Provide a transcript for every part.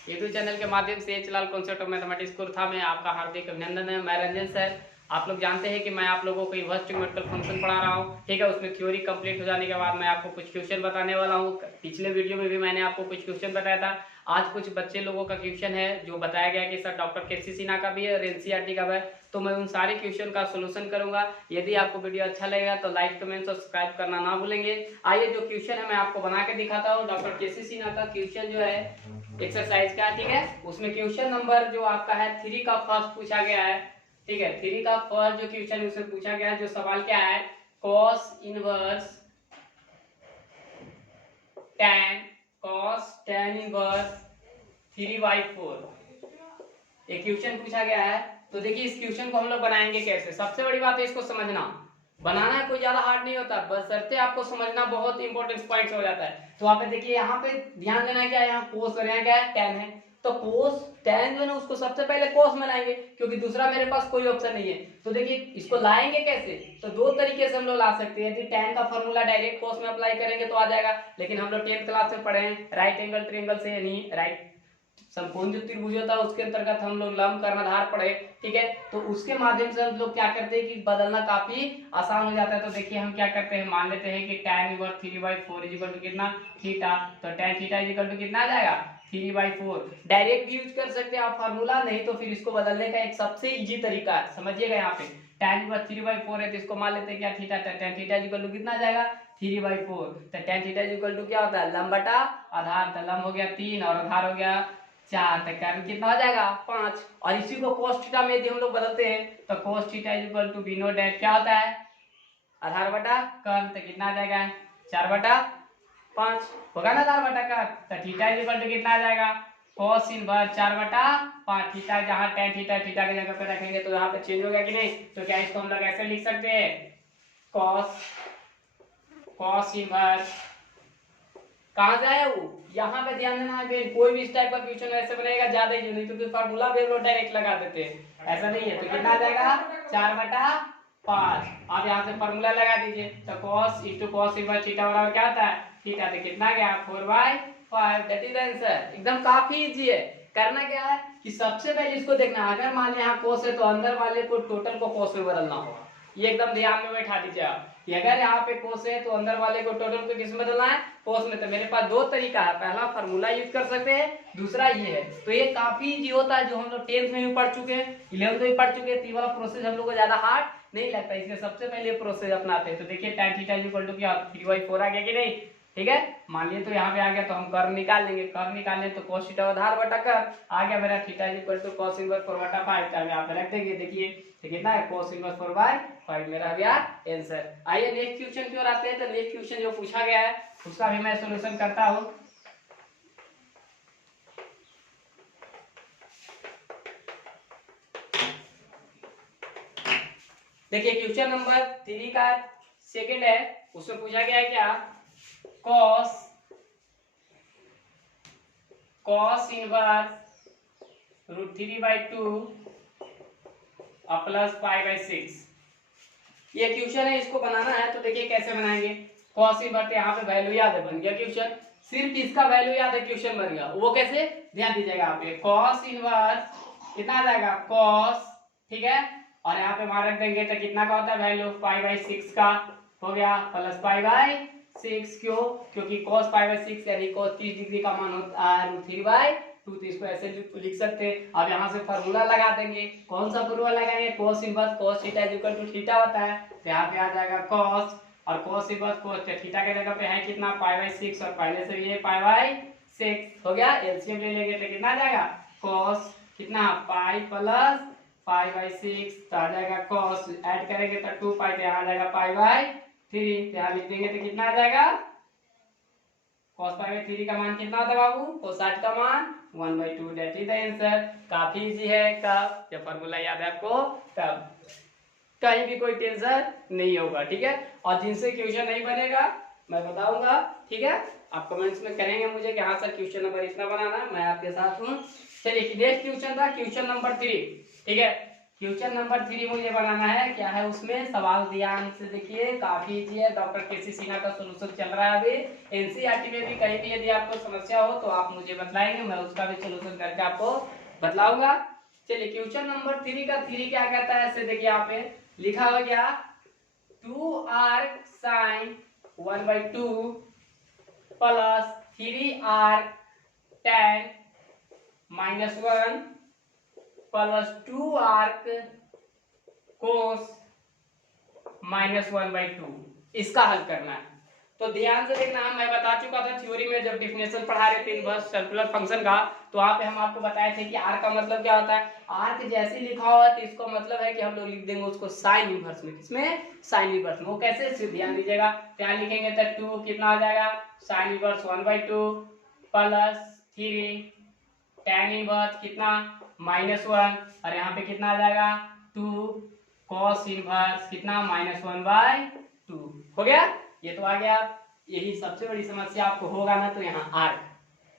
YouTube channel के माध्यम से एच लाल कॉन्सेप्ट ऑफ मैथमेटिक्स कुर्था में आपका हार्दिक अभिनंदन है। मैं रंजन सर। आप लोग जानते हैं कि मैं आप लोगों को इन्वर्स ट्रिग्नोमेट्रिकल फंक्शन पढ़ा रहा हूँ, ठीक है। उसमें थ्योरी कंप्लीट हो जाने के बाद मैं आपको कुछ क्वेश्चन बताने वाला हूँ। पिछले वीडियो में भी मैंने आपको कुछ क्वेश्चन बताया था। आज कुछ बच्चे लोगों का क्वेश्चन है जो बताया गया कि सर डॉक्टर केसी सिन्हा का भी है और एनसीईआरटी का भी है, तो मैं उन सारे क्वेश्चन का सोल्यूशन करूंगा। यदि आपको वीडियो अच्छा लगेगा तो लाइक कमेंट सब्सक्राइब करना ना भूलेंगे। आइए जो क्वेश्चन है मैं आपको बना के दिखाता हूँ। डॉक्टर केसी सिन्हा का क्वेश्चन जो है एक्सरसाइज का, ठीक है। उसमें क्वेश्चन नंबर जो आपका है 3 का फर्स्ट पूछा गया है, ठीक है। 3 का फर्स्ट जो क्वेश्चन उसमें पूछा गया है, जो सवाल क्या है, कॉस इनवर्स tan इनवर्स 3/4 ये क्वेश्चन पूछा गया है। तो देखिए इस क्वेश्चन को हम लोग बनाएंगे कैसे। सबसे बड़ी बात है इसको समझना। बनाना कोई ज्यादा हार्ड नहीं होता, बशर्ते आपको समझना बहुत इंपॉर्टेंट पॉइंट्स हो जाता है। तो आप देखिए यहाँ पे ध्यान देना क्या है, यहाँ कोस और यहाँ क्या है, tan है। तो कोस tan जो है ना उसको सबसे पहले कोस में लाएंगे, क्योंकि दूसरा मेरे पास कोई ऑप्शन नहीं है। तो देखिए इसको लाएंगे कैसे, तो दो तरीके से हम लोग ला सकते हैं। यदि tan का फॉर्मूला डायरेक्ट कोस में अप्लाई करेंगे तो आ जाएगा, लेकिन हम लोग 10th क्लास में पढ़े हैं राइट एंगल ट्रायंगल से, यानी राइट समकोण जो त्रिभुज होता है उसके अंतर्गत हम लोग लंब कर्णधार पढ़े, ठीक है। तो उसके माध्यम से हम लोग क्या करते हैं कि बदलना काफी आसान हो जाता है। तो देखिए हम क्या करते हैं, मान लेते हैं कि tan इनवर्स 3/4 इक्वल टू कितना, थीटा। तो tan थीटा इक्वल टू कितना आ जाएगा, 3/4। डायरेक्ट भी यूज कर सकते हैं आप फार्मूला, नहीं तो फिर इसको बदलने का एक सबसे इजी तरीका है, समझिएगा। यहाँ पे tan इनवर्स 3/4 है तो इसको मान लेते हैं क्या, theta. tan theta equal to कितना आ जाएगा, 3/4। तो tan थीटा इक्वल टू क्या होता है, लंब बटा आधार। तो लंब हो गया 3 और आधार हो गया 4, तो कर्ल कितना हो जाएगा 5। और इसी को cos थीटा में यदि हम लोग बदलते हैं तो cos theta equal to b naught dash क्या होता है, आधार बटा कर्ल। तो कितना आ जाएगा 4/5 होगा ना, आधार बटा कर्ल। तो थीटा इक्वल टू कितना आ जाएगा, cos इनवर्स 4/5। थीटा जहाँ tan थीटा थीटा की जगह पे रखेंगे तो यहाँ पे चेंज हो गया कि नहीं। तो क्या इसको हम लोग ऐसे लिख सकते हैं, cos इनवर्स कहां से आया वो, यहाँ पे ध्यान देना है। कोई भी इस टाइप का क्वेश्चन ऐसे बनेगा ज्यादा ही, नहीं तो फिर फार्मूला भी लोग डायरेक्ट लगा देते हैं, ऐसा नहीं है। तो कितना आ जाएगा 4/5। आप यहाँ से फार्मूला लगा दीजिए। तो cos into cos inverse theta बराबर क्या होता है, थीटा। तो कितना गया 4/5। That is the answer. एकदम काफी इजी है। करना क्या है कि सबसे पहले इसको देखना, अगर मान लिया यहाँ cos है तो अंदर वाले को टोटल को cos में बदलना होगा। ये एकदम ध्यान में बैठा दीजिए आप कि अगर यहाँ पे कोस है तो अंदर वाले को टोटल को किस में बदलना है, कोस में। तो मेरे पास दो तरीका है, पहला फार्मूला यूज कर सकते हैं, दूसरा ये है। तो ये काफी इजी होता है, जो हम लोग 10th में भी पढ़ चुके हैं, 11th में भी पढ़ चुके हैं। तो ये वाला प्रोसेस हम लोग को ज्यादा हार्ड नहीं लगता, इसलिए सबसे पहले प्रोसेस अपनाते हैं। तो देखिए tan थीटा इक्वल टू क्या 3/4 आ गया कि नहीं, ठीक है। मान लिए तो यहाँ पे आ गया, तो हम कर्व निकाल लेंगे। कर्व निकालने तो cos थीटा आधार बटा कर्व आ गया मेरा, theta equal to cos inverse 4/5। तो यहाँ पे रख देंगे। देखिए तो कितना है, cos इनवर्स 4/5 मेरा आ गया आंसर। आइए नेक्स्ट क्वेश्चन की ओर आते हैं। तो नेक्स्ट क्वेश्चन जो पूछा गया है उसका भी मैं सॉल्यूशन करता हूँ। देखिए क्वेश्चन नंबर 3 का सेकंड है, उसमें पूछा गया है क्या, cos इनवर्स √3/2 प्लस π/6 ये क्वेश्चन है, इसको बनाना है। तो देखिए कैसे बनाएंगे। cos इनवर्स यहाँ पे वैल्यू याद है, बन गया क्वेश्चन। सिर्फ इसका वैल्यू याद है, क्वेश्चन बन गया। वो कैसे, ध्यान दीजिएगा आप। cos इनवर्स कितना आ जाएगा cos, ठीक है। और यहाँ पे वहां रख देंगे तो कितना का होता है वैल्यू, π/6 का हो गया प्लस π/6। क्यों, क्योंकि cos π/6 यानी cos 30 डिग्री का मान होता है √3/2। तो इसको ऐसे लिख सकते हैं। अब यहाँ से फार्मूला लगा देंगे। कौन सा फार्मूला लगाएंगे, cos inverse cos theta equal to theta होता है। तो यहाँ पे आ जाएगा cos, और cos इनवर्स cos थीटा के जगह पे है कितना π/6, और पहले से भी है π/6 हो गया। एलसीएम ले लेंगे तो कितना आ जाएगा, cos कितना पाई प्लस π/6। तो आ जाएगा cos, ऐड करेंगे तो 2π, तो यहाँ आ जाएगा π/3। यहाँ लिख देंगे तो कितना आ जाएगा, cos π/3 का मान कितना होता है बाबू, cosine का मान 1/2। That is the answer. काफी इजी है। कब, जब फार्मूला याद है आपको तब कहीं भी कोई टेंशन नहीं होगा, ठीक है। और जिनसे क्वेश्चन नहीं बनेगा मैं बताऊंगा, ठीक है। आप कमेंट्स में करेंगे मुझे कि हाँ सर क्वेश्चन नंबर इतना बनाना, मैं आपके साथ हूँ। चलिए नेक्स्ट क्वेश्चन था क्वेश्चन नंबर 3, ठीक है। क्वेश्चन नंबर 3 मुझे बनाना है। क्या है उसमें सवाल, ध्यान से देखिए, काफी इजी है। डॉक्टर केसी सिन्हा का सोल्यूशन चल रहा है अभी। एनसीईआरटी में भी कहीं भी यदि आपको समस्या हो तो आप मुझे बताएंगे, मैं उसका भी सोल्यूशन करके आपको बतलाऊंगा। चलिए क्वेश्चन नंबर 3 का 3 क्या कहता है ऐसे देखिए, यहाँ पे लिखा हो गया 2 arc sine 1/2 plus 3 arc tan -1 plus 2 arc cos -1/2, इसका हल करना है। तो ध्यान से देखना, मैं बता चुका था थ्योरी में जब डिफिनेशन पढ़ा रहे थे इनवर्स सर्कुलर फंक्शन का, तो वहां पे हम आपको बताए थे कि आर का मतलब क्या होता है। आर जैसे लिखा हुआ है तो इसका मतलब है कि हम लोग लिख देंगे उसको साइन इनवर्स में। किसमें? साइन इनवर्स में। वो कैसे, ध्यान दीजिएगा, क्या लिखेंगे तो 2 कितना हो जाएगा sine inverse 1/2 plus 3 tan inverse कितना -1, और यहाँ पे कितना आ जाएगा 2 cos इनवर्स कितना -1/2। हो गया, ये तो आ गया। यही सबसे बड़ी समस्या आपको होगा ना, तो यहाँ आर्क,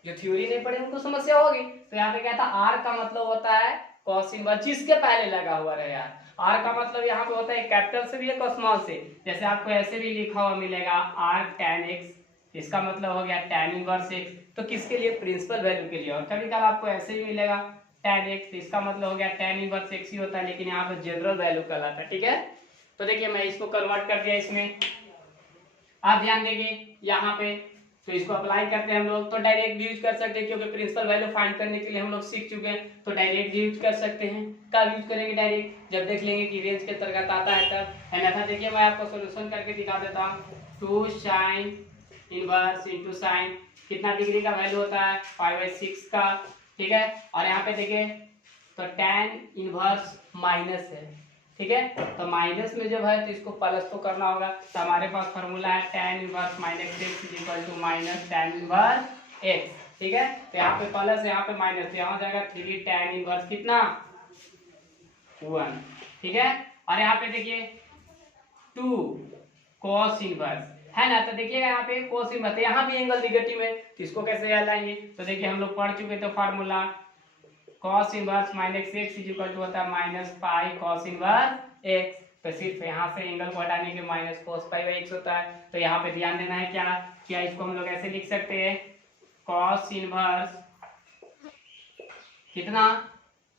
जो थ्योरी नहीं पढ़े उनको समस्या होगी। तो यहाँ पे क्या था, आर्क का मतलब होता है cos इनवर्स, जिसके पहले लगा हुआ रहे यार। आर का मतलब यहाँ पे होता है कैपिटल से भी एक और स्मॉल से। जैसे आपको ऐसे भी लिखा हुआ मिलेगा आर्क tan x, इसका मतलब हो गया tan इनवर्स x। तो किसके लिए? प्रिंसिपल वैल्यू के लिए। और कभी कभी आपको ऐसे ही मिलेगा tan x, इसका मतलब हो गया tan इनवर्स x ही होता है, लेकिन यहाँ पे जनरल वैल्यू कहलाता है। ठीक है, तो देखिए मैं इसको कन्वर्ट कर दिया इसमें। आप ध्यान देंगे यहाँ पे, तो इसको अप्लाई करते हैं हम लोग, तो डायरेक्ट भी यूज कर सकते हैं, क्योंकि प्रिंसिपल वैल्यू फाइंड करने के लिए हम लोग सीख चुके हैं। तो डायरेक्ट भी यूज कर सकते हैं। कब यूज करेंगे? डायरेक्ट जब देख लेंगे कि रेंज के अंतर्गत आता है तब, है ना। देखिए मैं आपको सोल्यूशन करके दिखा देता हूँ। 2 साइन इनवर्स इंटू साइन, कितना डिग्री का वैल्यू होता है 5/6 का। ठीक है, और यहाँ पे देखिए तो tan इनवर्स माइनस है। ठीक है, तो माइनस में जब है तो इसको प्लस तो करना होगा। तो हमारे पास फॉर्मूला है tan inverse -x equal to minus tan inverse x। ठीक है, तो यहाँ पे प्लस, यहाँ पे माइनस, यहाँ हो जाएगा 3 tan इनवर्स कितना 1। ठीक है, और यहाँ पे देखिए 2 cos इनवर्स, है ना। तो देखिएगा यहाँ पे cos इनवर्स, यहाँ भी एंगल निगेटिव है, तो इसको कैसे याद लाएंगे? तो देखिए हम लोग पढ़ चुके, तो formula cos inverse -x equal to होता है -पाई cos इनवर्स x। तो सिर्फ यहाँ से एंगल को हटाने के माइनस cos पाई/x होता है। तो यहाँ पे ध्यान देना है, क्या इसको हम लोग ऐसे लिख सकते हैं cos इनवर्स कितना,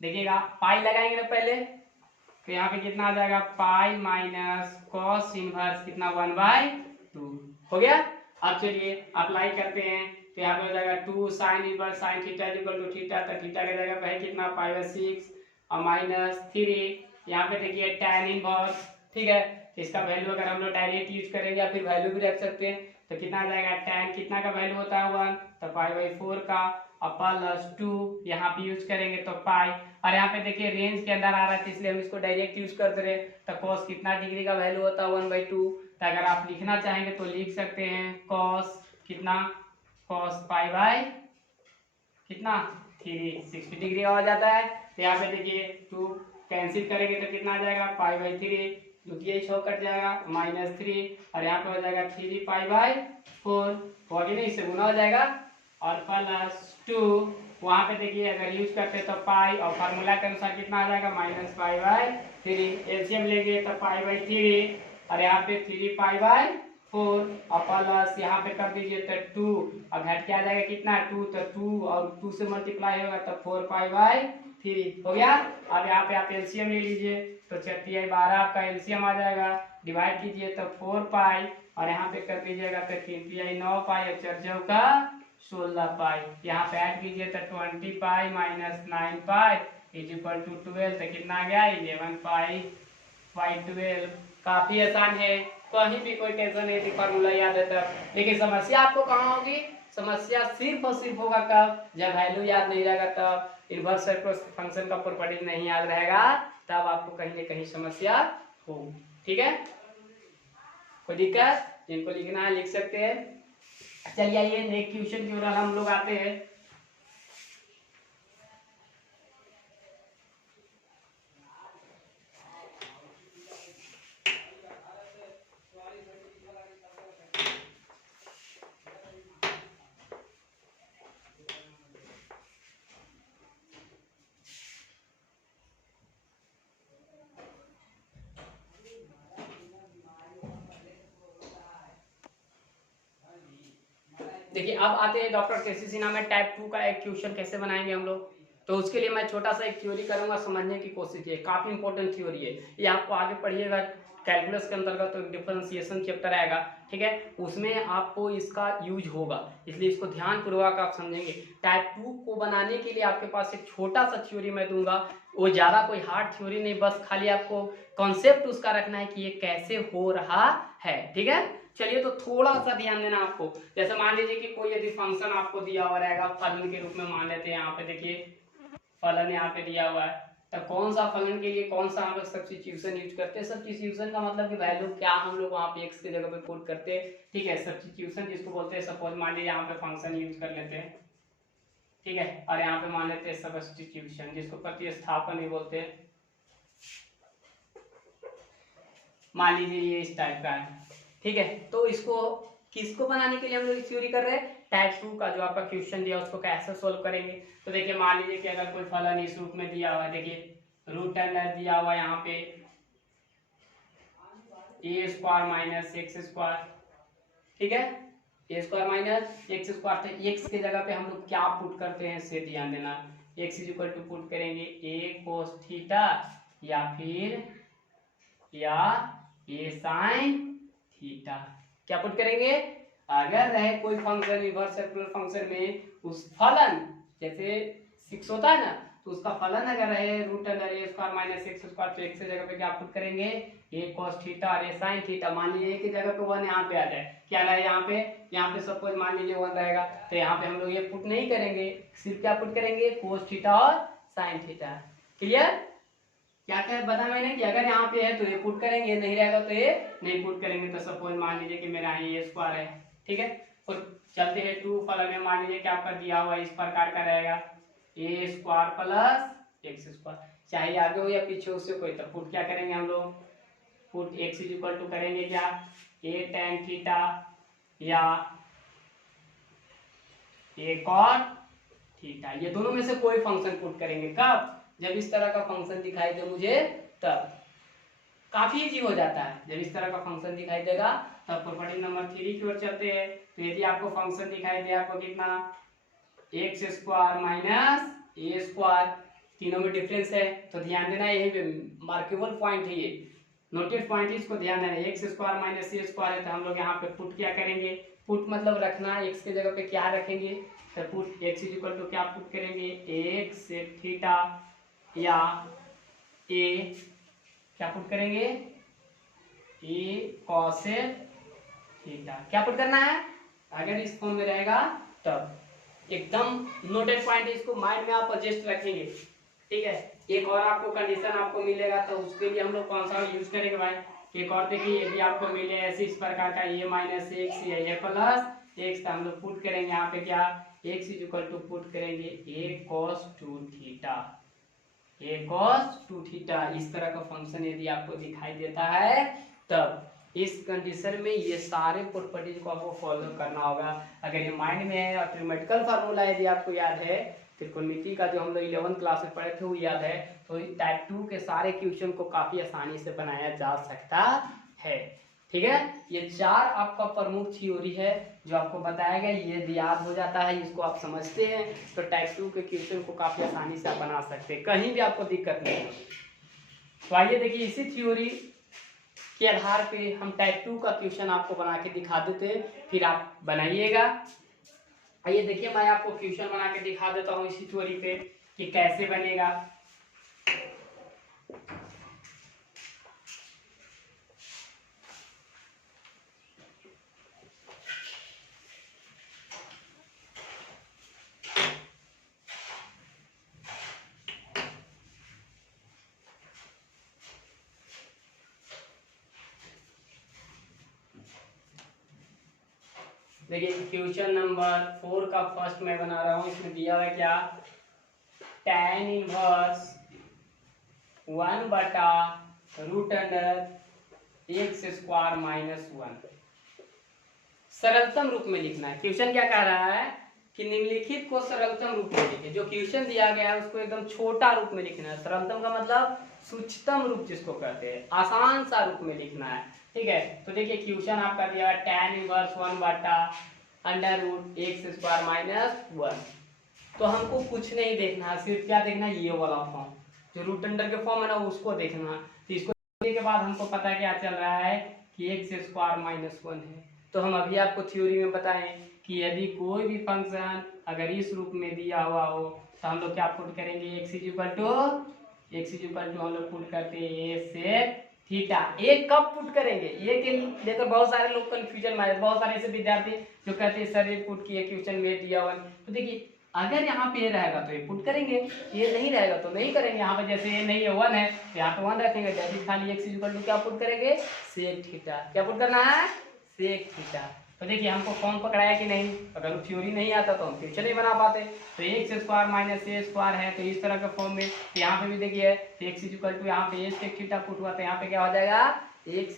देखिएगा पाई लगाएंगे ना पहले, तो यहाँ पे कितना आ जाएगा पाई माइनस cos इनवर्स कितना 1/2। हो गया। अब चलिए अप्लाई करते हैं, तो यहाँ पे हो जाएगा 2 sine inverse sine theta equal to theta, तो थीटा की जगह पे है कितना पाई/6 और -3। यहाँ पे देखिए tan इनवर्स, ठीक है, इसका वैल्यू अगर हम लोग डायरेक्ट यूज करेंगे या फिर वैल्यू भी रख सकते हैं, तो कितना आ जाएगा tan कितना का वैल्यू होता है 1, तो पाई/4 का, और प्लस 2 यहाँ पे यूज करेंगे तो पाई, और यहाँ पे देखिए रेंज के अंदर आ रहा है, तो इसलिए हम इसको डायरेक्ट यूज कर दे रहे हैं। तो cos कितना डिग्री का वैल्यू होता है 1/2। तो अगर आप लिखना चाहेंगे तो लिख सकते हैं cos कितना cos पाई कितना 360 डिग्री आ जाता है। तो यहाँ पे देखिए 2 कैंसिल करेंगे तो कितना आ जाएगा पाई/3, जो कि 6 कट जाएगा -3, और यहाँ पे हो जाएगा 3 पाई/4, हो गया नहीं, इससे गुना हो जाएगा, और प्लस 2 वहाँ पे देखिए अगर यूज करते तो पाई, और फार्मूला के अनुसार कितना आ जाएगा -पाई/3। एलसीएम लेंगे तो पाई/3, और यहाँ पे 3 पाई/4, और प्लस यहाँ पे कर दीजिए तो 2, और घट के आ जाएगा कितना 2, तो 2 और 2 से मल्टीप्लाई होगा तो 4 पाई/3 हो गया। अब यहाँ पे आप एलसीएम ले लीजिए, तो 4×12 आपका एलसीएम आ जाएगा, डिवाइड कीजिए तो 4 पाई, और यहाँ पे कर दीजिएगा तो 3×3 9 पाई, और 4×4 16 पाई, यहाँ पे ऐड कीजिए तो 20 pi minus 9 pi equal to 12, तो कितना आ गया 11 पाई/12। काफी आसान है, कहीं भी कोई टेंशन नहीं थी, फार्मूला याद है तब। लेकिन समस्या आपको कहाँ होगी? समस्या सिर्फ और सिर्फ होगा कब? जब वैल्यू याद नहीं रहेगा तब, इनवर्स सर्कुलर फंक्शन का प्रॉपर्टी नहीं याद रहेगा तब आपको कहीं ना कहीं समस्या होगी। ठीक है, कोई दिक्कत? जिनको लिखना है लिख सकते हैं। चलिए आइए नेक्स्ट क्वेश्चन की ओर हम लोग आते हैं। देखिए अब आते हैं डॉक्टर केसी सिन्हा में टाइप 2 का एक क्वेश्चन कैसे बनाएंगे हम लोग। तो उसके लिए मैं छोटा सा एक थ्योरी करूंगा, समझने की कोशिश कीजिए, काफी इंपॉर्टेंट थ्योरी है ये, आपको आगे पढ़िएगा कैलकुलस के अंतर्गत तो एक डिफरेंशिएशन चैप्टर आएगा, ठीक है, उसमें आपको इसका यूज होगा, इसलिए इसको ध्यान पूर्वक आप समझेंगे। टाइप 2 को बनाने के लिए आपके पास एक छोटा सा थ्योरी मैं दूंगा, वो ज्यादा कोई हार्ड थ्योरी नहीं, बस खाली आपको कॉन्सेप्ट उसका रखना है कि ये कैसे हो रहा है, ठीक है। चलिए तो थोड़ा सा ध्यान देना आपको, जैसे मान लीजिए कि कोई यदि फंक्शन आपको दिया हुआ रहेगा फलन के रूप में, मान लेते हैं यहाँ पे देखिए फलन यहाँ पे दिया हुआ है, तो कौन सा फलन के लिए कौन सा हम लोग सब्स्टिट्यूशन यूज करते हैं। सब्स्टिट्यूशन का मतलब कि वैल्यू क्या हम लोग वहाँ पे x की जगह पे पुट करते हैं, ठीक है। सब्स्टिट्यूशन जिसको बोलते हैं, सपोज मान लीजिए यहाँ पे फंक्शन यूज कर लेते हैं, ठीक है, और यहाँ पे मान लेते हैं सब्स्टिट्यूशन जिसको प्रतिस्थापन भी बोलते हैं, मान लीजिए ये इस टाइप का है, ठीक है। तो इसको किसको बनाने के लिए हम लोग थ्योरी कर रहे हैं, टाइप 2 का जो आपका क्वेश्चन दिया उसको कैसे सोल्व करेंगे। तो देखिए मान लीजिए कि अगर कोई फलन इस रूप में दिया हुआ है, देखिए रूट अंडर दिया हुआ है यहाँ पे ए स्क्वायर माइनस एक्स स्क्वायर, ठीक है, ए स्क्वायर माइनस एक्स स्क्वायर, तो एक्स की जगह पे हम लोग क्या पुट करते हैं इससे ध्यान देना, x is equal to put करेंगे ए कोस थीटा या फिर ए साइन थीटा, क्या पुट करेंगे। अगर रहे कोई फंक्शन रिवर्स सर्कुलर फंक्शन में उस फलन जैसे 6 होता है ना, तो उसका फलन अगर रहे रूट अंडर ए स्क्वायर माइनस एक्स स्क्वायर, तो एक्स की जगह पे क्या पुट करेंगे ए कॉस थीटा और ए साइन थीटा। मान लीजिए एक की जगह पे 1 यहाँ पे आ जाए, क्या रहे यहाँ पे सपोज मान लीजिए 1 रहेगा, तो यहाँ पे हम लोग ये पुट नहीं करेंगे, सिर्फ क्या पुट करेंगे कोस थीटा और साइन थीटा। क्लियर, क्या क्या बता मैंने कि अगर यहाँ पे है तो ये पुट करेंगे, नहीं रहेगा तो ये नहीं पुट करेंगे। तो सपोज मान लीजिए कि मेरा ये स्क्वायर है, ठीक है, और चलते हैं 2 फलन में, मान लीजिए कि आपका दिया हुआ इस प्रकार का रहेगा ए स्क्वायर प्लस एक्स स्क्वायर, चाहे आगे हो या पीछे उससे कोई, तो पुट क्या करेंगे हम लोग, put x is equal to करेंगे क्या ए टेन थीटा या ए कॉट थीटा, ये दोनों में से कोई फंक्शन पुट करेंगे। कब, जब इस तरह का फंक्शन दिखाई दे मुझे, तब काफी इजी हो जाता है। जब इस तरह का फंक्शन दिखाई देगा तब प्रॉपर्टी नंबर 3 की ओर चलते हैं। तो यदि आपको फंक्शन दिखाई दे आपको कितना एक्स स्क्वायर माइनस ए स्क्वायर, तीनों में डिफरेंस है, तो ध्यान देना यही मार्केबल पॉइंट है, ये नोटेड पॉइंट है, इसको ध्यान देना। एक्स स्क्वायर माइनस ए स्क्वायर है, तो हम लोग यहाँ पे पुट क्या करेंगे, पुट मतलब रखना, एक्स की जगह पे क्या रखेंगे, तो put x is equal to क्या पुट करेंगे एक्स थीटा या ए क्या पुट करेंगे ए कॉस थीटा, क्या पुट करना है, अगर इस फॉर्म में रहेगा तब एकदम नोटेड पॉइंट है, इसको माइंड में आप एडजस्ट रखेंगे, ठीक है। एक और आपको कंडीशन आपको मिलेगा, तो उसके लिए हम लोग कौन सा यूज करेंगे भाई, एक और देखिए, यदि आपको मिले ऐसे इस प्रकार का ए माइनस एक्स या ए प्लस एक्स, हम लोग पुट करेंगे यहाँ पे क्या x is equal to put करेंगे a cos 2 theta, a cos 2 theta. इस तरह का फंक्शन यदि आपको दिखाई देता है तब इस कंडीशन में ये सारे प्रॉपर्टीज को आपको फॉलो करना होगा। अगर ये माइंड में है और ट्रिमेटिकल फार्मूला यदि आपको याद है, त्रिकोणमिति का जो हम लोग 11th क्लास में पढ़े थे वो याद है, तो टाइप 2 के सारे क्वेश्चन को काफी आसानी से बनाया जा सकता है, ठीक है। ये 4 आपका प्रमुख थ्योरी है जो आपको बताया गया, ये याद हो जाता है, इसको आप समझते हैं तो टाइप 2 के क्वेश्चन को काफी आसानी से आप बना सकते हैं, कहीं भी आपको दिक्कत नहीं होगी। तो आइए देखिए, इसी थ्योरी के आधार पे हम टाइप 2 का क्वेश्चन आपको बना के दिखा देते हैं, फिर आप बनाइएगा। आइए देखिए, मैं आपको क्वेश्चन बना के दिखा देता हूँ इसी थ्योरी पे कि कैसे बनेगा। देखिए क्वेश्चन नंबर 4 का फर्स्ट मैं बना रहा हूँ, इसमें दिया हुआ है क्या tan इनवर्स 1 बटा root under x square minus 1, सरलतम रूप में लिखना है। क्वेश्चन क्या कह रहा है कि निम्नलिखित को सरलतम रूप में लिखे, जो क्वेश्चन दिया गया है उसको एकदम छोटा रूप में लिखना है। सरलतम का मतलब सूक्ष्मतम रूप जिसको कहते हैं, आसान सा रूप में लिखना है, ठीक है। तो देखिए क्वेश्चन आपका दिया है tan इनवर्स 1 बटा √x² माइनस 1। तो हमको कुछ नहीं देखना, सिर्फ क्या देखना, ये वाला फॉर्म जो रूट अंडर के फॉर्म है ना उसको देखना। तो इसको देखने के बाद हमको पता क्या चल रहा है कि x² माइनस 1 है। तो हम अभी आपको थ्योरी में बताएं कि यदि कोई भी फंक्शन अगर इस रूप में दिया हुआ हो तो हम लोग क्या पुट करेंगे, x हम लोग पुट करते हैं a sec थीटा। एक कब पुट करेंगे, ये के लेकर बहुत सारे लोग कंफ्यूजन में, बहुत सारे ऐसे विद्यार्थी जो कहते हैं सर ये पुट किए क्वेश्चन में दिया हुआ। तो देखिए अगर यहाँ पे ये रहेगा तो ये पुट करेंगे, ये नहीं रहेगा तो नहीं करेंगे। यहाँ पे जैसे ये नहीं है 1 है तो यहाँ पे 1 रखेंगे, जैसे खाली x क्या पुट करेंगे, सेक थीटा। क्या पुट करना है, सेक थीटा। तो देखिए हमको फॉर्म पकड़ाया कि नहीं, अगर थ्योरी नहीं आता तो हम क्वेश्चन नहीं बना पाते। तो x² माइनस a² है तो इस तरह के फॉर्म में। तो यहाँ पे भी देखिए x यहाँ पे सेक थीटा पुट हुआ तो यहाँ पे क्या हो जाएगा, x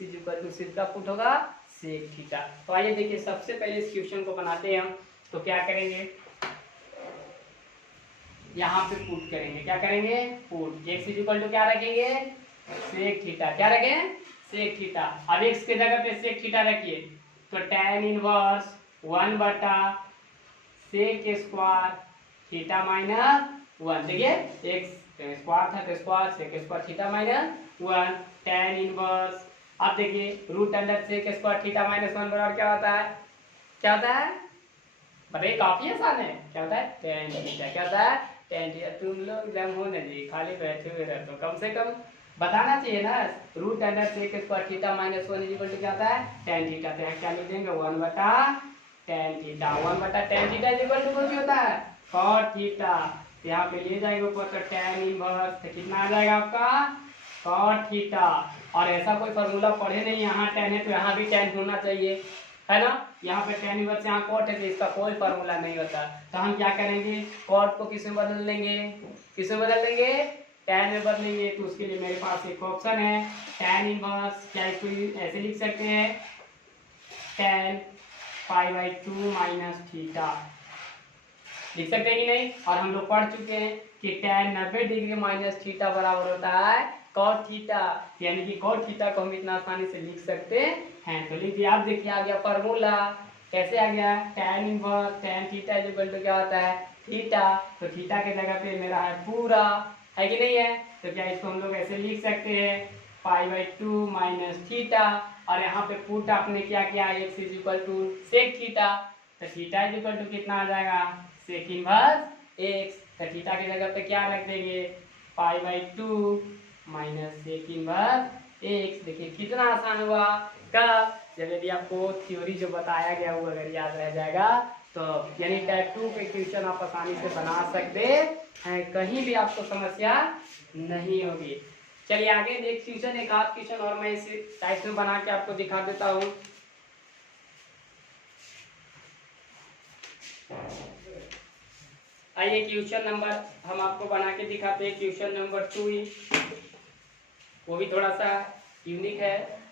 सिर्फ का पुट होगा सेक थीटा। तो आइए देखिए सबसे पहले इस क्वेश्चन को बनाते हैं हम। तो क्या करेंगे, यहाँ पे पुट करेंगे, क्या करेंगे, पुट। x क्या रखेंगे, सेक थीटा। क्या रखें, सेक थीटा। अब x के जगह पे सेक थीटा रखिए तो tan इनवर्स 1 बटा सेक स्क्वायर थीटा माइनस 1। देखिए x स्क्वायर था तो square, sec square theta minus 1 tan inverse. अब देखिए root under sec square theta minus 1 बराबर क्या होता है, क्या होता है, बताइए, काफी आसान है। क्या होता है, tan थीटा। क्या होता है, tan थीटा। तुम लोग जब हो ना जी खाली बैठे हुए रहते हो, कम से कम बताना चाहिए ना। Root under sec square theta minus 1 equal to क्या होता है, tan थीटा। तो यहाँ क्या लिख देंगे, 1 बटा tan थीटा। 1 बटा tan थीटा इक्वल टू कुछ होता है, cot थीटा। तो यहाँ पे ले जाएंगे ऊपर तो tan इनवर्स, तो कितना आ जाएगा आपका, cot थीटा। और ऐसा कोई फॉर्मूला पढ़े नहीं, यहाँ tan है तो यहाँ भी tan होना चाहिए, है ना। यहाँ पे tan इनवर्स यहाँ cot है तो इसका कोई फॉर्मूला नहीं होता। तो हम क्या करेंगे, cot को किस में बदल देंगे, किस में बदल देंगे, tan में बदलेंगे। तो उसके लिए मेरे पास एक ऑप्शन है tan इनवर्स। क्या इसको ऐसे लिख सकते हैं, tan π/2 माइनस थीटा, लिख सकते हैं कि नहीं। और हम लोग पढ़ चुके हैं कि tan 90 डिग्री माइनस थीटा बराबर होता है cot थीटा। यानी कि cot थीटा को हम इतना आसानी से लिख सकते हैं। तो लिखिए, आप देखिए आ गया फॉर्मूला, कैसे आ गया, tan inverse tan theta equal to क्या होता है, थीटा। तो थीटा के जगह पे मेरा है पूरा, है कि नहीं है। तो क्या इसको हम लोग ऐसे लिख सकते हैं, π/2 माइनस थीटा। और यहाँ पे पुट आपने क्या किया, x equal to sec theta. तो थीटा इक्वल टू कितना आ जाएगा, सेक इनवर्स x। तो थीटा की जगह पे क्या रख देंगे, π/2 माइनस सेक इनवर्स x। देखिए कितना आसान हुआ, कब, जब यदि आपको थ्योरी जो बताया गया वो अगर याद रह जाएगा तो यानी टाइप 2 के क्वेश्चन आप आसानी से बना सकते हैं, कहीं भी आपको समस्या नहीं होगी। चलिए आगे नेक्स्ट क्वेश्चन, एक आध क्वेश्चन और मैं इस टाइप में बना के आपको दिखा देता हूँ। आइए क्वेश्चन नंबर हम आपको बना के दिखाते हैं, क्वेश्चन नंबर 2 ही, वो भी थोड़ा सा यूनिक है।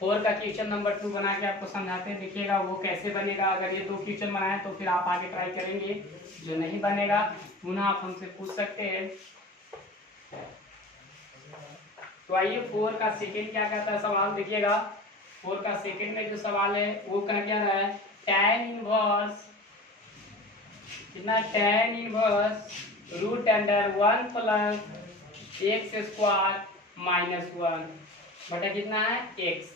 4 का क्वेश्चन नंबर 2 बना के आपको समझाते हैं, देखिएगा वो कैसे बनेगा। अगर ये 2 क्वेश्चन बनाए तो फिर आप आगे ट्राई करेंगे, जो नहीं बनेगा पुनः आप हमसे पूछ सकते हैं। तो आइए 4 का सेकंड क्या कहता है सवाल, देखिएगा 4 का सेकंड में जो सवाल है वो कह क्या रहा है, tan इनवर्स कितना, tan inverse root under 1 plus x square minus 1 बटा कितना है, x।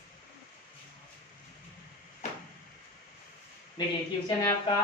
देखिए क्वेश्चन है आपका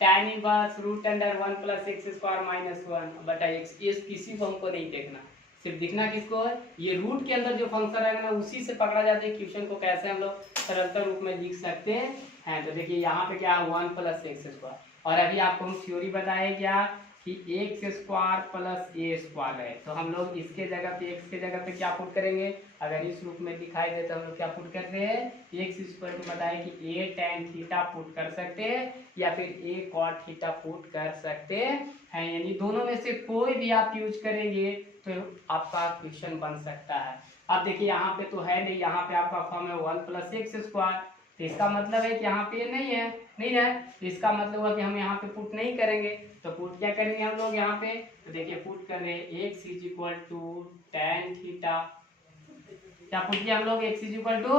tan inverse root under 1 plus x square minus 1 बटा x। ये किसी को हमको नहीं देखना, सिर्फ दिखना किसको है, ये रूट के अंदर जो फंक्शन रहेगा ना उसी से पकड़ा जाता है क्वेश्चन को कैसे हम लोग सरलता रूप में लिख सकते हैं। तो देखिए यहाँ पे क्या है, 1 प्लस एक्स स्क्वायर। और अभी आपको हम थ्योरी बताए क्या कि एक्स स्क्वायर प्लस ए स्क्वायर है। तो हम लोग इसके जगह पे एक्स के जगह पे क्या पुट करेंगे, अगर इस रूप में दिखाई दे तो हम लोग क्या पुट करते हैं, एक्स स्क्वायर को बताए कि ए tan थीटा पुट कर सकते हैं या फिर ए cot थीटा पुट कर सकते हैं। यानी दोनों में से कोई भी आप यूज करेंगे तो आपका क्वेश्चन बन सकता है। अब देखिए यहाँ पे तो है नहीं, यहाँ पे आपका फॉर्म है 1 प्लस एक्स स्क्वायर। तो इसका मतलब है कि यहाँ पे ये नहीं है, नहीं है, तो इसका मतलब हुआ कि हम यहाँ पे पुट नहीं करेंगे। तो पुट क्या करेंगे हम लोग यहाँ पे, तो देखिए पुट कर रहे हैं x is equal to tan theta. क्या पुट किया हम लोग, x is equal to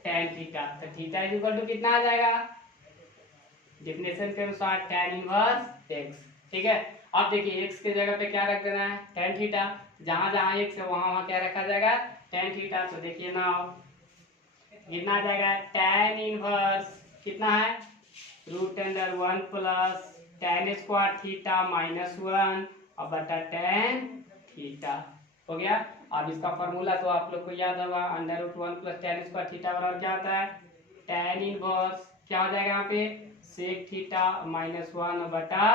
tan theta. तो थीटा इज इक्वल टू कितना आ जाएगा, डिफिनेशन के अनुसार tan इनवर्स x। ठीक है, अब देखिए x के जगह पे क्या रख देना है, tan थीटा। जहां जहां x है वहां वहां क्या रखा जाएगा, tan थीटा। तो देखिए ना कितना आ जाएगा, tan इनवर्स कितना है, √1 plus tan square theta minus 1 और बटा tan थीटा। हो गया। अब इसका फॉर्मूला तो आप लोग को याद होगा, √1 प्लस tan स्क्वायर थीटा बराबर क्या होता है, tan इनवर्स क्या हो जाएगा यहाँ पे, सेक थीटा माइनस 1 बटा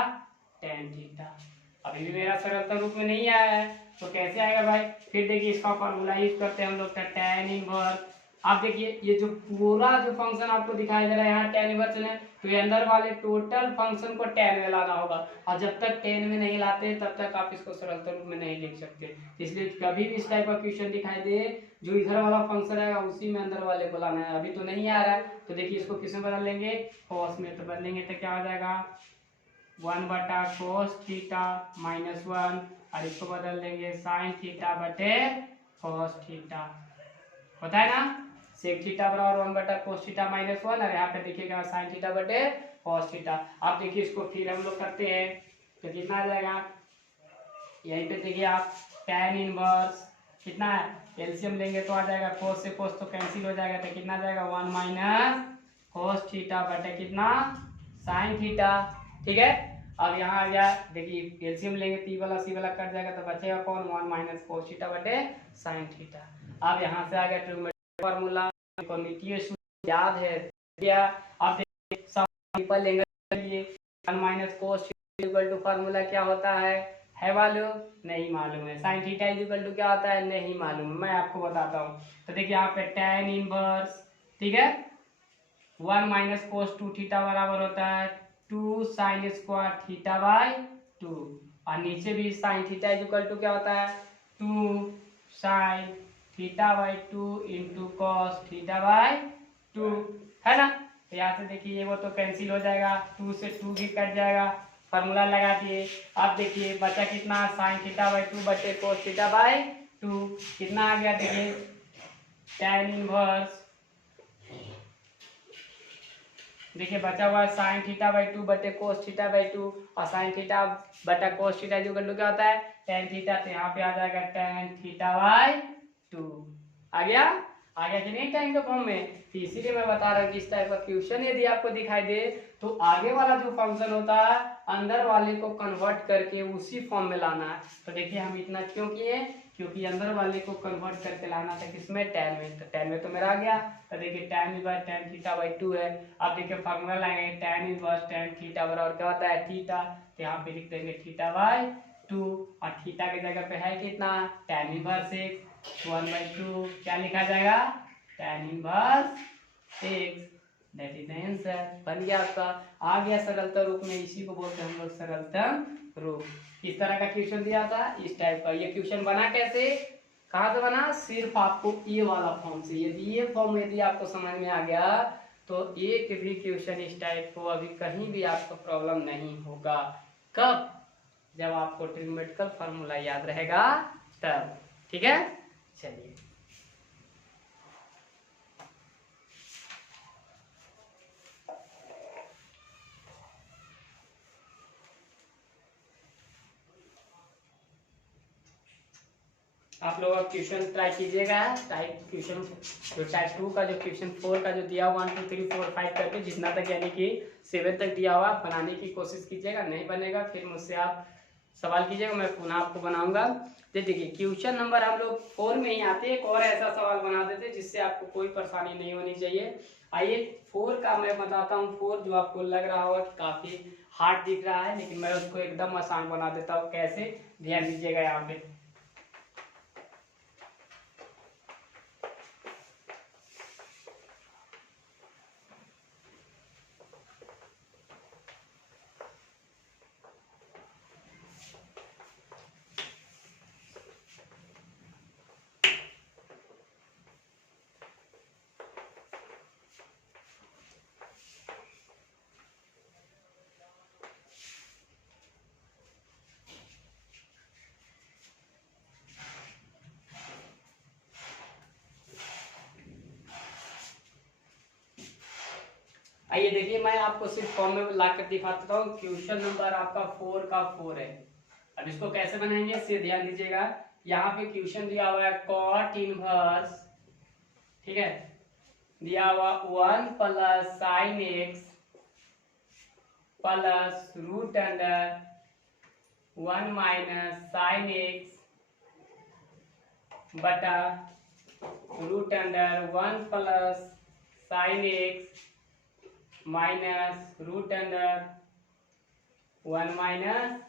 tan थीटा। अभी भी मेरा सरलतम रूप में नहीं आया है, तो कैसे आएगा भाई, फिर देखिए इसका फॉर्मूला यूज करते हैं हम लोग, tan इनवर्स। आप देखिए ये जो पूरा जो फंक्शन आपको दिखाई दे रहा है यहाँ tan इनवर्स है, तो ये अंदर वाले टोटल फंक्शन को tan में लाना होगा, और जब तक tan में नहीं लाते तब तक आप इसको सरलतम रूप में नहीं लिख सकते। इसलिए कभी भी इस टाइप का क्वेश्चन दिखाई दे, जो इधर वाला फंक्शन रहेगा उसी में अंदर वाले को लाना है। अभी तो नहीं आ रहा है, तो देखिए इसको किस में बदल लेंगे, cos में। तो बदलेंगे तो क्या हो जाएगा, 1 बटा cos थीटा माइनस 1, और इसको बदल देंगे sin थीटा बटे cos थीटा। होता है ना, सेक थीटा बराबर 1 बटा cos थीटा माइनस 1, और यहाँ पे देखिएगा sin थीटा बटे cos थीटा। आप देखिए इसको फिर हम लोग करते हैं तो कितना आ जाएगा, यहीं पे देखिए आप tan इनवर्स कितना है, एलसीएम लेंगे तो आ जाएगा, cos से cos तो कैंसिल हो जाएगा, तो कितना आ जाएगा 1 माइनस cos थीटा बटे कितना sin थीटा। ठीक है, अब यहाँ आ गया, देखिए एलसीएम लेंगे तो वाला सी वाला कट जाएगा, तो बचेगा कौन, 1 माइनस cos थीटा बटे sin थीटा। अब यहाँ से आ गया ट्रिग्नोमेट्रिक फार्मूला, कोणितीय सूत्र याद है क्या, आप सिंपल लेंगे, 1 minus cos theta equal to formula क्या होता है मालूम, नहीं मालूम है। sin थीटा इक्वल टू क्या होता है, नहीं मालूम, मैं आपको बताता हूँ। तो देखिए यहाँ पे tan इनवर्स, ठीक है, 1 माइनस cos 2 थीटा बराबर होता है 2 sin स्क्वायर थीटा बाई 2, और नीचे भी sin थीटा इक्वल टू क्या होता है, 2 sin theta by 2 into cos theta by 2, है ना। तो यहाँ से देखिए वो तो कैंसिल हो जाएगा, 2 से 2 भी कट जाएगा, फार्मूला लगा दिए। अब देखिए बचा कितना, sin थीटा बाई 2 बटे cos थीटा बाई 2, कितना आ गया, देखिए tan इनवर्स, देखिए बचा हुआ है sin थीटा बाई 2 बटे cos थीटा बाई 2, और sin थीटा बटा cos थीटा जो क्या होता है tan थीटा, तो यहाँ पे आ जाएगा tan थीटा बाई 2। आ गया, आ गया कि नहीं टाइम के फॉर्म में। तो इसीलिए मैं बता रहा हूँ कि इस टाइप का क्वेश्चन यदि आपको दिखाई दे, तो आगे वाला जो फंक्शन होता है अंदर वाले को कन्वर्ट करके उसी फॉर्म में लाना है। तो देखिए हम इतना क्यों किए, क्योंकि अंदर वाले को कन्वर्ट करके लाना था किसमें, tan में। तो tan में तो मेरा आ गया, तो देखिए tan inverse tan theta by 2 है। अब देखिए फार्मूला लाएंगे, tan इनवर्स tan थीटा बराबर क्या होता है, थीटा। तो यहाँ पे लिख देंगे थीटा बाई 2, और थीटा की जगह पे है कितना, tan इनवर्स x, 1/2 क्या लिखा जाएगा, tan inverse x, that is the answer. बन गया आपका, आ गया सरलतम रूप में, इसी को बोलते हैं हम लोग सरलतम रूप। इस तरह का क्वेश्चन दिया था, इस टाइप का। ये क्वेश्चन बना कैसे, कहाँ से बना, सिर्फ आपको ये वाला फॉर्म से। यदि ये फॉर्म यदि आपको समझ में आ गया तो एक भी क्वेश्चन इस टाइप को अभी कहीं भी आपको प्रॉब्लम नहीं होगा। कब, जब आपको ट्रिग्नोमेट्रिकल फार्मूला याद रहेगा तब। ठीक है, चलिए आप लोग अब क्वेश्चन ट्राई कीजिएगा, टाइप क्वेश्चन जो टाइप 2 का, जो क्वेश्चन 4 का जो दिया हुआ 1 2 3 4 5 करके जितना तक यानी कि 7 तक दिया हुआ बनाने की कोशिश कीजिएगा। नहीं बनेगा फिर मुझसे आप सवाल कीजिएगा, मैं पुनः आपको बनाऊंगा। देखिए क्वेश्चन नंबर हम लोग 4 में ही आते, एक और ऐसा सवाल बना देते जिससे आपको कोई परेशानी नहीं होनी चाहिए। आइए 4 का मैं बताता हूँ। 4 जो आपको लग रहा होगा कि काफी हार्ड दिख रहा है, लेकिन मैं उसको एकदम आसान बना देता हूँ। कैसे, ध्यान दीजिएगा यहाँ पे। आइए देखिए, मैं आपको सिर्फ फॉर्म में ला कर दिखाता हूँ। क्वेश्चन नंबर आपका 4 का 4 है। अब इसको कैसे बनाएंगे इससे ध्यान दीजिएगा। यहाँ पे क्वेश्चन दिया हुआ है कॉट इनवर्स, ठीक है, दिया हुआ 1 plus sine x plus root under 1 minus sine x बटा root under 1 plus sine x minus root under 1 minus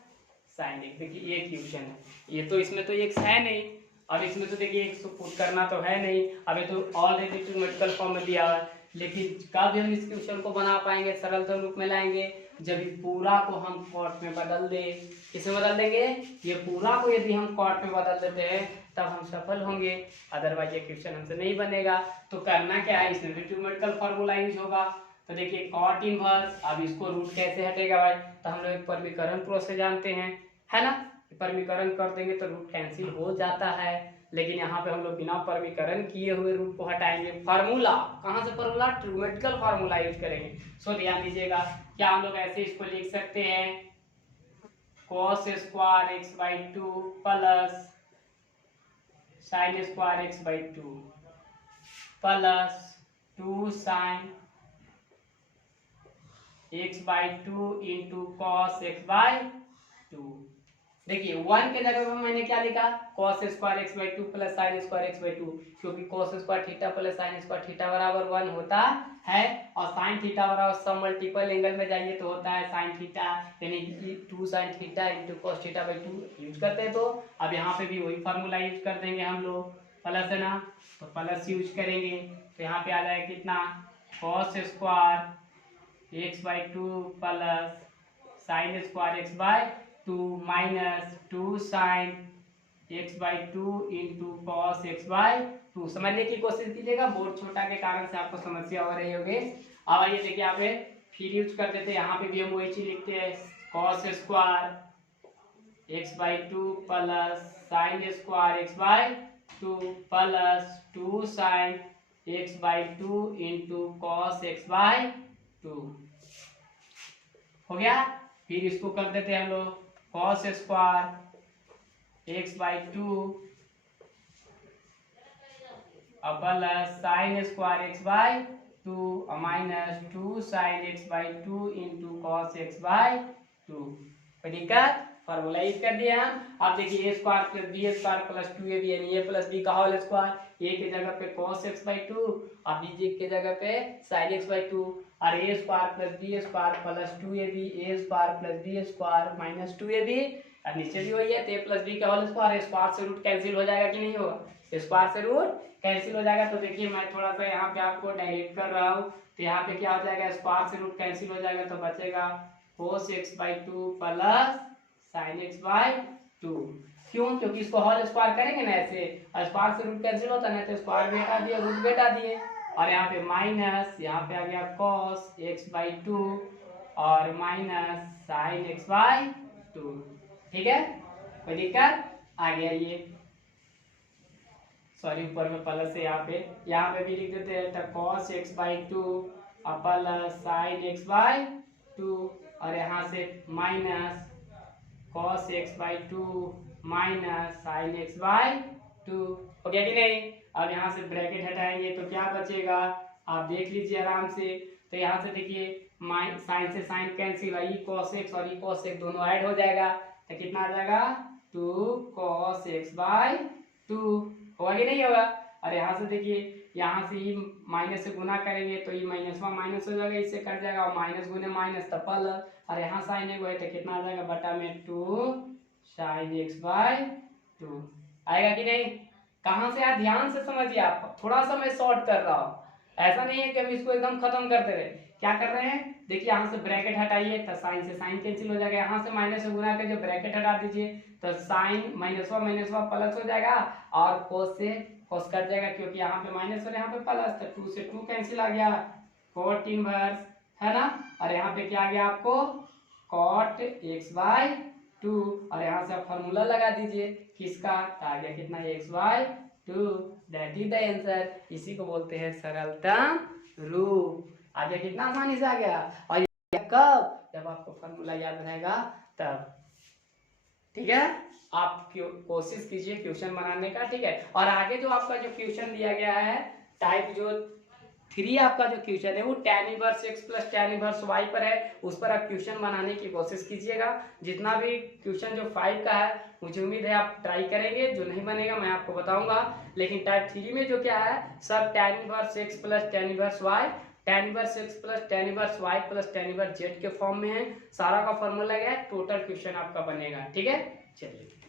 sine x. देखिए ये क्वेश्चन है, ये तो इसमें तो एक्स है नहीं। अब इसमें तो देखिए एक्स पुट करना तो है नहीं, अब ये तो ऑलरेडी ट्रिग्नोमेट्रिकल फॉर्म में दिया है। लेकिन कब हम इस क्वेश्चन को बना पाएंगे, सरलतम रूप में लाएंगे, जब इस पूरा को हम कॉट में बदल दे। किसमें बदल देंगे, ये पूरा को यदि हम कॉट में बदल देते हैं तब हम सफल होंगे, अदरवाइज ये क्वेश्चन हमसे नहीं बनेगा। तो करना क्या है, इसमें भी ट्रिग्नोमेट्रिकल फॉर्मूला यूज होगा। तो देखिए कॉट इनवर्स, अब इसको रूट कैसे हटेगा भाई, तो हम लोग परमीकरण प्रोसेस जानते हैं, है ना। परमीकरण कर देंगे तो रूट कैंसिल हो जाता है। लेकिन यहाँ पे हम लोग बिना परमीकरण किए हुए रूट को हटाएंगे। फार्मूला कहाँ से, फार्मूला ट्रिग्नोमेट्रिकल फार्मूला यूज करेंगे। सो ध्यान दीजिएगा, क्या हम लोग ऐसे इसको लिख सकते हैं, cos square x by 2 plus sine square x by 2 plus 2 sine x by 2 into cos x by 2। देखिए 1 के जगह पे मैंने क्या लिखा, cos square x by 2 plus sine square x by 2, क्योंकि cos square theta plus sine square theta बराबर 1 होता है, और साइन थीटा बराबर सम मल्टीपल एंगल में जाइए तो होता है साइन थीटा, यानी कि 2 sine theta into cos theta by 2 use करते हैं। तो अब यहाँ पे भी वही फार्मूला यूज कर देंगे हम लोग, प्लस है ना, तो प्लस यूज करेंगे तो यहाँ पे आ जाएगा कितना, cos square x by 2 plus sine square x by 2 minus 2 sine x by 2 into cos x by 2। समझने की कोशिश कीजिएगा, बोर्ड छोटा के कारण से आपको समस्या हो रही होगी। अब आइए देखिए यहाँ पे फिर यूज कर देते हैं, यहाँ पे भी हम वही चीज लिखते हैं, cos square x by 2 plus sine square x by 2 plus 2 sine x by 2 into cos x by 2। हो गया। फिर इसको कर देते हैं हम लोग, cos square x by 2 plus sine square x by 2 minus 2 sine x by 2 into cos x by 2। कोई दिक्कत, फॉर्मूला यूज कर दिया हम। अब देखिए a square plus b square plus 2ab यानी ए प्लस बी का होल स्क्वायर, ए के जगह पे cos x बाई 2 और बी के जगह पे sin x बाई 2, और a square plus b square plus 2ab, a square plus b square minus 2ab, और नीचे भी वही है, तो ए प्लस बी का होल स्क्वायर, स्क्वायर से रूट कैंसिल हो जाएगा कि नहीं होगा, स्क्वायर से रूट कैंसिल हो जाएगा। तो देखिए मैं थोड़ा सा यहाँ पे आपको डायरेक्ट कर रहा हूँ, तो यहाँ पे क्या हो जाएगा, स्क्वायर से रूट कैंसिल हो जाएगा तो बचेगा cos x by 2 plus sine x by 2। क्यों, क्योंकि इसको होल स्क्वायर करेंगे ना ऐसे, और स्क्वायर से रूट कैंसिल होता है ना, तो स्क्वायर भी हटा दिए, रूट भी हटा दिए, और यहाँ पे माइनस, यहाँ पे आ गया cos x बाई 2 और माइनस साइन एक्स बाई 2। ठीक है, कोई दिक्कत, आ गया ये, सॉरी ऊपर में प्लस है, यहाँ पे भी लिख देते हैं, तो cos x by 2 plus sine x by 2, और यहाँ से minus cos x by 2 minus sine x by 2। हो गया कि नहीं। अब यहाँ से ब्रैकेट हटाएंगे तो क्या बचेगा, आप देख लीजिए आराम से। तो यहाँ से देखिए साइन से साइन कैंसिल, ई cos x और ई cos x दोनों ऐड हो जाएगा, तो कितना आ जाएगा 2 cos x बाई 2। होगा कि नहीं होगा। और यहाँ से देखिए, यहाँ से ही माइनस से गुना करेंगे तो ये माइनस माइनस हो जाएगा, इससे कट जाएगा, और माइनस गुने माइनस तो प्लस, और यहाँ साइन एक है तो कितना आ जाएगा, बटा में 2 साइन एक्स बाई 2। आएगा कि नहीं। कहाँ से यार, ध्यान से समझिए, आप थोड़ा सा मैं शॉर्ट कर रहा हूँ, ऐसा नहीं है कि हम इसको एकदम खत्म कर दे रहे। क्या कर रहे हैं, देखिए यहाँ से ब्रैकेट हटाइए तो साइन से साइन कैंसिल हो जाएगा, यहाँ से माइनस से गुना करके ब्रैकेट हटा दीजिए तो साइन माइनस प्लस हो जाएगा, और कोस से कोस कट जाएगा, क्योंकि यहाँ पे माइनस और यहाँ पे प्लस, तो 2 से 2 कैंसिल आ गया, कॉट इनवर्स, है ना। और यहाँ पे क्या आ गया आपको, कॉट x बाई 2, और यहाँ से आप फॉर्मूला लगा दीजिए किसका, तो आ गया कितना, x by 2, that is the answer. इसी को बोलते हैं सरलतम रूप। आगे कितना आसानी से आ गया। और ये कब, जब आपको फॉर्मूला याद रहेगा तब। ठीक है, आप कोशिश कीजिए क्वेश्चन बनाने का। ठीक है, और आगे जो आपका जो क्वेश्चन दिया गया है टाइप जो 3 आपका जो क्वेश्चन है वो tan inverse x plus tan inverse y पर है, उस पर आप क्वेश्चन बनाने की कोशिश कीजिएगा। जितना भी क्वेश्चन जो 5 का है मुझे उम्मीद है आप ट्राई करेंगे, जो नहीं बनेगा मैं आपको बताऊंगा। लेकिन टाइप 3 में जो क्या है सब tan inverse x plus tan inverse y, tan inverse x plus tan inverse y plus tan inverse z के फॉर्म में है। सारा का फॉर्मूला क्या है, टोटल क्वेश्चन आपका बनेगा। ठीक है, चलिए।